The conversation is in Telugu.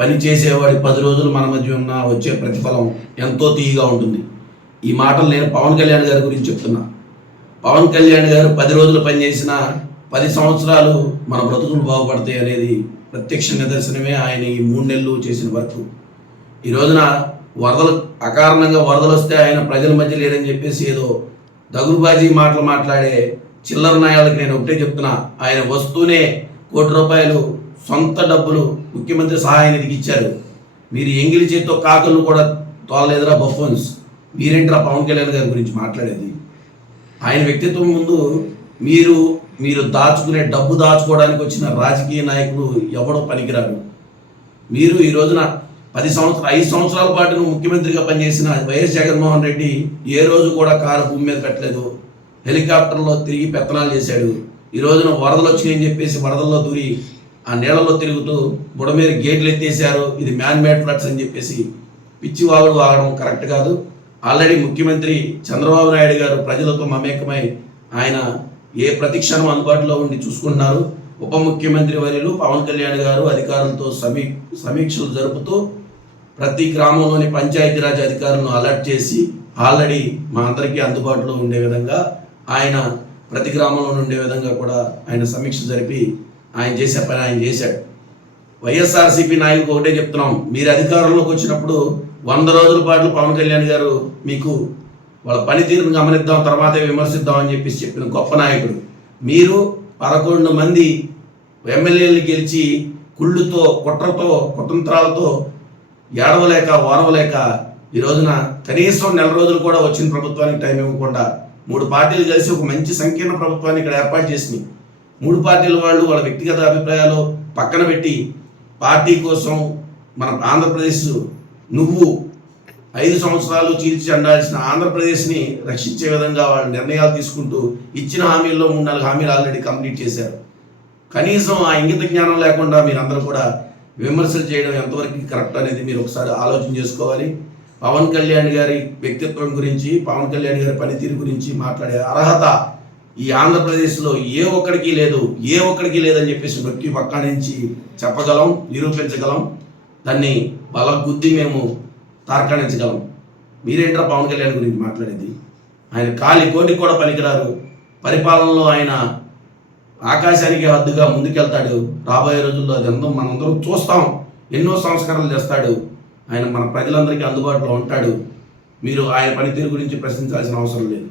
పని చేసేవాడి పది రోజులు మన మధ్య ఉన్న వచ్చే ప్రతిఫలం ఎంతో తీయగా ఉంటుంది. ఈ మాటలు నేను పవన్ కళ్యాణ్ గారి గురించి చెప్తున్నా. పవన్ కళ్యాణ్ గారు పది రోజులు పనిచేసిన పది సంవత్సరాలు మన బ్రతుకులు బాగుపడతాయి అనేది ప్రత్యక్ష నిదర్శనమే ఆయన ఈ మూడు నెలలు చేసిన వర్క్. ఈ రోజున వరదలు అకారణంగా వరదలు వస్తే ఆయన ప్రజల మధ్య లేదని చెప్పేసి ఏదో దగురుబాజీ మాటలు మాట్లాడే చిల్లర నాయాలకు నేను ఒకటే చెప్తున్నా. ఆయన వస్తూనే కోటి రూపాయలు సొంత డబ్బులు ముఖ్యమంత్రి సహాయ నిధికి ఇచ్చారు. మీరు ఎంగిలి చేత్తో కాకులు కూడా తోలలేదురా బఫోన్స్. మీరేంట్రా పవన్ కళ్యాణ్ గారి గురించి మాట్లాడేది? ఆయన వ్యక్తిత్వం ముందు మీరు మీరు దాచుకునే డబ్బు దాచుకోవడానికి వచ్చిన రాజకీయ నాయకులు ఎవడో పనికిరారు మీరు ఈ రోజున పది సంవత్సరాలు ఐదు సంవత్సరాల పాటు నువ్వు ముఖ్యమంత్రిగా పనిచేసిన వైఎస్ జగన్మోహన్ రెడ్డి ఏ రోజు కూడా కారు భూమి మీద కట్టలేదు. హెలికాప్టర్లో తిరిగి పెత్తనాలు చేశాడు. ఈ రోజున వరదలు వచ్చినాయని చెప్పేసి వరదల్లో దూరి ఆ నీళ్ళలో తిరుగుతూ బుడ మీద గేట్లు ఎత్తేసారు ఇది మ్యాన్ మేడ్ ఫ్లడ్స్ అని చెప్పేసి పిచ్చి వాగులు వాగడం కరెక్ట్ కాదు. ఆల్రెడీ ముఖ్యమంత్రి చంద్రబాబు నాయుడు గారు ప్రజలతో మమేకమై ఆయన ఏ ప్రతిక్షణం అందుబాటులో ఉండి చూసుకుంటున్నారు. ఉప ముఖ్యమంత్రి వర్యులు పవన్ కళ్యాణ్ గారు అధికారులతో సమీ సమీక్షలు జరుపుతూ ప్రతి గ్రామంలోని పంచాయతీరాజ్ అధికారులను అలర్ట్ చేసి ఆల్రెడీ మా అందరికీ అందుబాటులో ఉండే విధంగా ఆయన ప్రతి గ్రామంలో ఉండే విధంగా కూడా ఆయన సమీక్ష జరిపి ఆయన చేసే పని ఆయన చేశాడు. వైఎస్ఆర్సీపీ నాయకులకు ఒకటే చెప్తున్నాం. మీరు అధికారంలోకి వచ్చినప్పుడు వంద రోజుల పాటు పవన్ కళ్యాణ్ గారు మీకు వాళ్ళ పనితీరును గమనిద్దాం తర్వాతే విమర్శిద్దాం అని చెప్పేసి చెప్పిన గొప్ప నాయకుడు. మీరు పదకొండు మంది ఎమ్మెల్యేలు గెలిచి కుళ్ళుతో కుట్రతో కుతంత్రాలతో ఏడవలేక ఓరవలేక ఈ రోజున కనీసం నెల రోజులు కూడా వచ్చిన ప్రభుత్వానికి టైం ఇవ్వకుండా మూడు పార్టీలు కలిసి ఒక మంచి సంకీర్ణ ప్రభుత్వాన్ని ఇక్కడ ఏర్పాటు చేసినాయి. మూడు పార్టీల వాళ్ళు వాళ్ళ వ్యక్తిగత అభిప్రాయాలు పక్కన పెట్టి పార్టీ కోసం మన ఆంధ్రప్రదేశ్ నువ్వు ఐదు సంవత్సరాలు చీల్చి అండాల్సిన ఆంధ్రప్రదేశ్ని రక్షించే విధంగా వాళ్ళు నిర్ణయాలు తీసుకుంటూ ఇచ్చిన హామీల్లో మూడు నాలుగు హామీలు ఆల్రెడీ కంప్లీట్ చేశారు. కనీసం ఆ ఇంగిత జ్ఞానం లేకుండా మీరందరూ కూడా విమర్శలు చేయడం ఎంతవరకు కరెక్ట్ అనేది మీరు ఒకసారి ఆలోచన చేసుకోవాలి. పవన్ కళ్యాణ్ గారి వ్యక్తిత్వం గురించి పవన్ కళ్యాణ్ గారి పనితీరు గురించి మాట్లాడే అర్హత ఈ ఆంధ్రప్రదేశ్లో ఏ ఒక్కడికి లేదు ఏ ఒక్కడికి లేదని చెప్పేసి ప్రతి పక్క నుంచి చెప్పగలం నిరూపించగలం. దాన్ని బల గుద్ది మేము తార్కాణించగలం. మీరేంట్రా పవన్ కళ్యాణ్ గురించి మాట్లాడేది? ఆయన కాలి కోటి కూడా పనికిరారు. పరిపాలనలో ఆయన ఆకాశానికి హద్దుగా ముందుకెళ్తాడు. రాబోయే రోజుల్లో అదంతా మనందరం చూస్తాం. ఎన్నో సంస్కరణలు చేస్తాడు. ఆయన మన ప్రజలందరికీ అందుబాటులో ఉంటాడు. మీరు ఆయన పనితీరు గురించి ప్రశ్నించాల్సిన అవసరం లేదు.